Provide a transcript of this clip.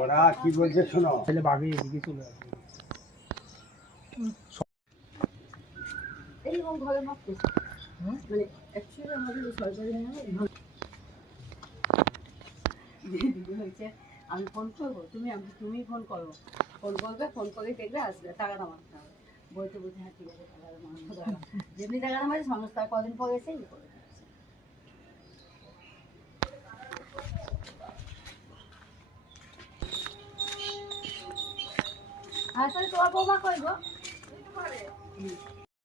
ওরা কি বলছে শোনো, বাঘে এদিকে চলে আসবে। এরকম ঘরে মাপতেছে মানে অ্যাকচুয়ালি আমাদের সরকারি দিদি হয়েছে আমি ফোন করবো, তুমি ফোন করো, ফোন করবে, ফোন করে দেখবে আসবে, টাকাটা মারতে হবে। বলতে বলতে হ্যাঁ ঠিক আছে, টাকাটা মারবো। যেমনি টাকাটা মারে সংস্থা কদিন পরে এসে ই করে দিচ্ছে। হ্যাঁ স্যার, তোমার বৌমা করবো।